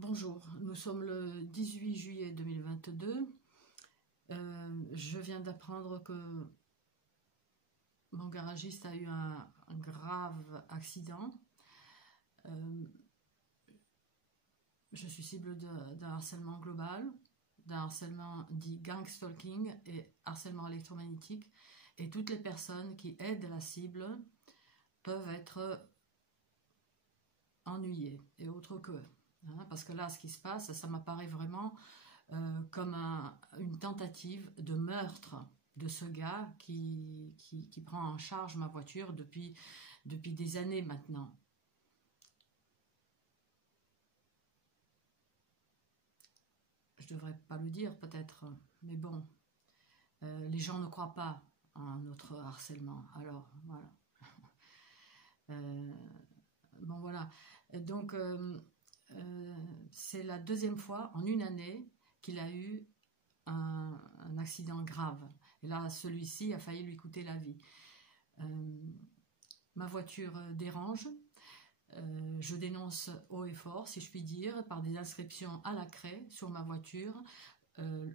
Bonjour, nous sommes le 18 juillet 2022. Je viens d'apprendre que mon garagiste a eu un grave accident. Je suis cible d'un harcèlement global, d'un harcèlement dit gang stalking et harcèlement électromagnétique. Et toutes les personnes qui aident la cible peuvent être ennuyées et autres que... parce que là, ce qui se passe, ça m'apparaît vraiment comme une tentative de meurtre de ce gars qui prend en charge ma voiture depuis des années maintenant. Je devrais pas le dire peut-être, mais bon, les gens ne croient pas en notre harcèlement, alors voilà. Bon voilà, donc c'est la deuxième fois en une année qu'il a eu un accident grave. Et là, celui-ci a failli lui coûter la vie. Ma voiture dérange. Je dénonce haut et fort, si je puis dire, par des inscriptions à la craie sur ma voiture, le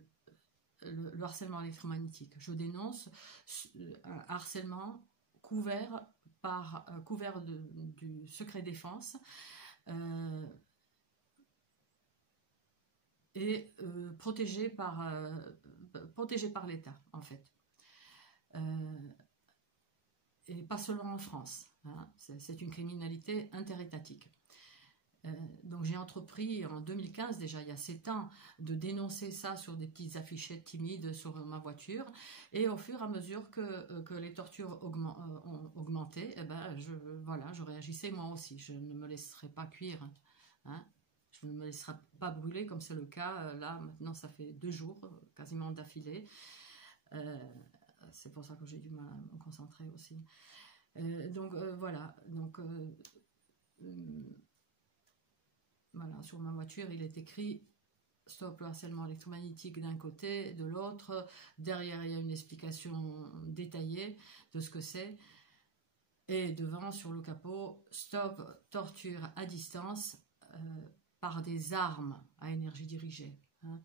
harcèlement électromagnétique. Je dénonce un harcèlement couvert du secret défense et protégé par l'État, en fait. Et pas seulement en France, hein. C'est une criminalité interétatique. Donc j'ai entrepris en 2015, déjà il y a 7 ans, de dénoncer ça sur des petites affichettes timides sur ma voiture, et au fur et à mesure que les tortures ont augmenté, eh ben, je réagissais moi aussi. Je ne me laisserai pas cuire, hein. Je ne me laisserai pas brûler comme c'est le cas là. Maintenant ça fait 2 jours quasiment d'affilée. C'est pour ça que j'ai du mal à me concentrer aussi. Donc voilà, voilà, sur ma voiture il est écrit stop le harcèlement électromagnétique d'un côté, de l'autre. Derrière il y a une explication détaillée de ce que c'est, et devant sur le capot stop torture à distance par des armes à énergie dirigée, hein.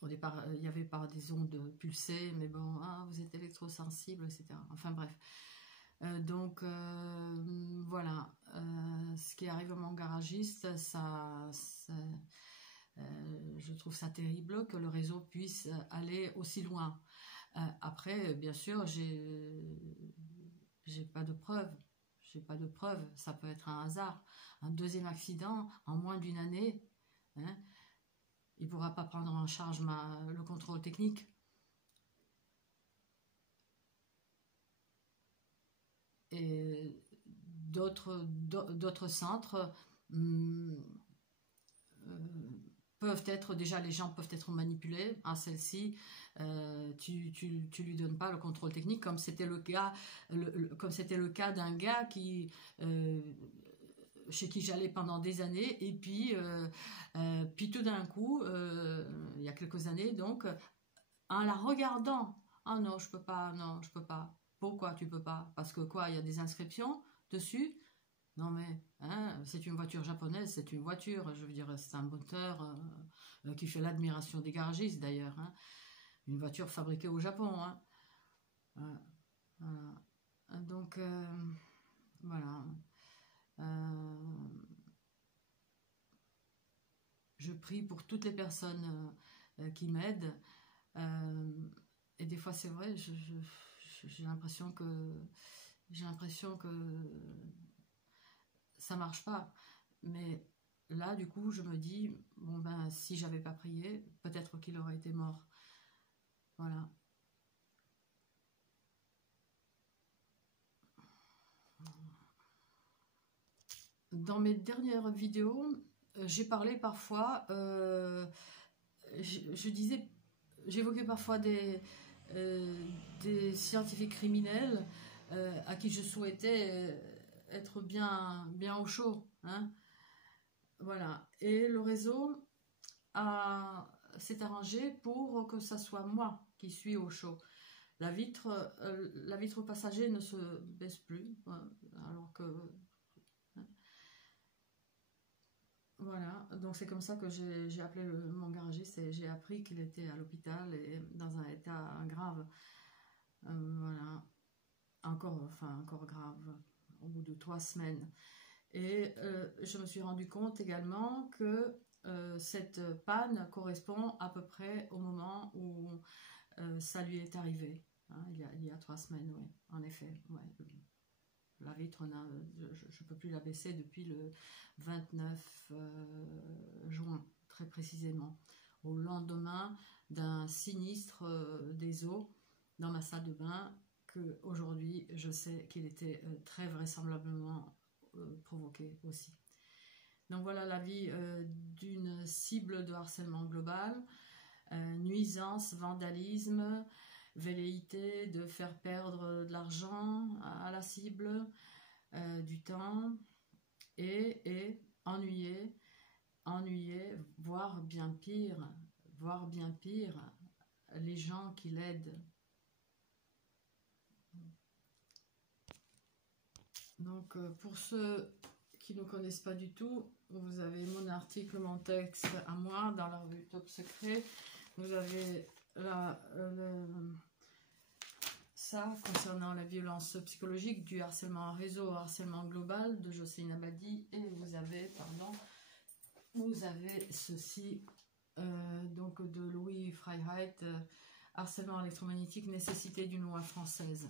Au départ, il y avait par des ondes pulsées, mais bon, vous êtes électrosensible, etc. Enfin bref. Donc voilà, ce qui arrive à mon garagiste, je trouve ça terrible que le réseau puisse aller aussi loin. Après, bien sûr, j'ai pas de preuves. J'ai pas de preuves. Ça peut être un hasard. Un deuxième accident en moins d'une année, hein. Il ne pourra pas prendre en charge le contrôle technique. Et d'autres centres peuvent être, déjà les gens peuvent être manipulés. À celle-ci, tu lui donnes pas le contrôle technique, comme c'était le cas, d'un gars chez qui j'allais pendant des années, et puis tout d'un coup, il y a quelques années, donc, en la regardant, ah non, je peux pas, non, je peux pas. Pourquoi tu peux pas? Parce que quoi, il y a des inscriptions dessus? Non mais, hein, c'est une voiture japonaise, c'est une voiture, je veux dire, c'est un moteur qui fait l'admiration des garagistes d'ailleurs, hein. Une voiture fabriquée au Japon, hein. Voilà. Donc, voilà. Je prie pour toutes les personnes qui m'aident. Et des fois, c'est vrai, j'ai l'impression que ça marche pas. Mais là, du coup, je me dis, bon ben, si j'avais pas prié, peut-être qu'il aurait été mort. Voilà. Dans mes dernières vidéos, j'ai parlé parfois, j'évoquais parfois des scientifiques criminels à qui je souhaitais être bien au chaud, hein. Voilà. Et le réseau s'est arrangé pour que ça soit moi qui suis au chaud. La vitre passager ne se baisse plus, alors que voilà, donc c'est comme ça que j'ai appelé mon garagiste et j'ai appris qu'il était à l'hôpital et dans un état grave. Voilà, encore grave, au bout de 3 semaines. Et je me suis rendu compte également que cette panne correspond à peu près au moment où ça lui est arrivé. Hein, il y a 3 semaines, oui, en effet. Ouais. La vitre, je ne peux plus la baisser depuis le 29 juin, très précisément, au lendemain d'un sinistre des eaux dans ma salle de bain, que aujourd'hui je sais qu'il était très vraisemblablement provoqué aussi. Donc voilà l'avis d'une cible de harcèlement global, nuisance, vandalisme, velléité de faire perdre de l'argent à la cible, du temps, et ennuyé, voire bien pire, les gens qui l'aident. Donc pour ceux qui ne connaissent pas du tout, vous avez mon article, mon texte à moi dans la revue Top Secret. Vous avez ça concernant la violence psychologique, du harcèlement en réseau au harcèlement global de Jocelyne Abadi. Et vous avez ceci donc de Louis Freiheit, harcèlement électromagnétique, nécessité d'une loi française.